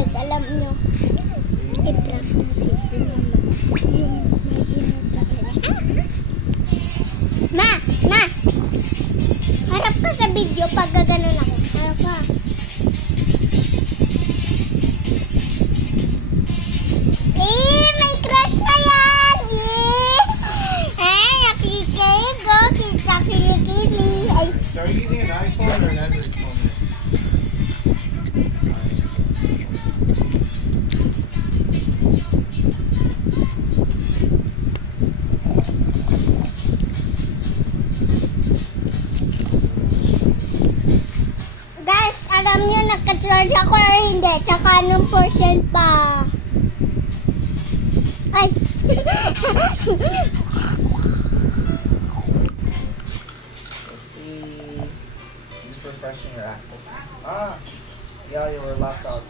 Guys, alam nyo, i-prank natin si Mama. Yung may hinuta kanya. Ma! Harap ka sa video pag gaganon ako. Harap ka. May crush na yan! Nakikigo, kita-kilikili. Ay, So are you using an iPhone or an Android phone? guys, alam nyo, nagka-charge ako or hindi? Tsaka anong portion pa? Ay! Let's see. Just refreshing your access. Ah, yeah, you were locked out.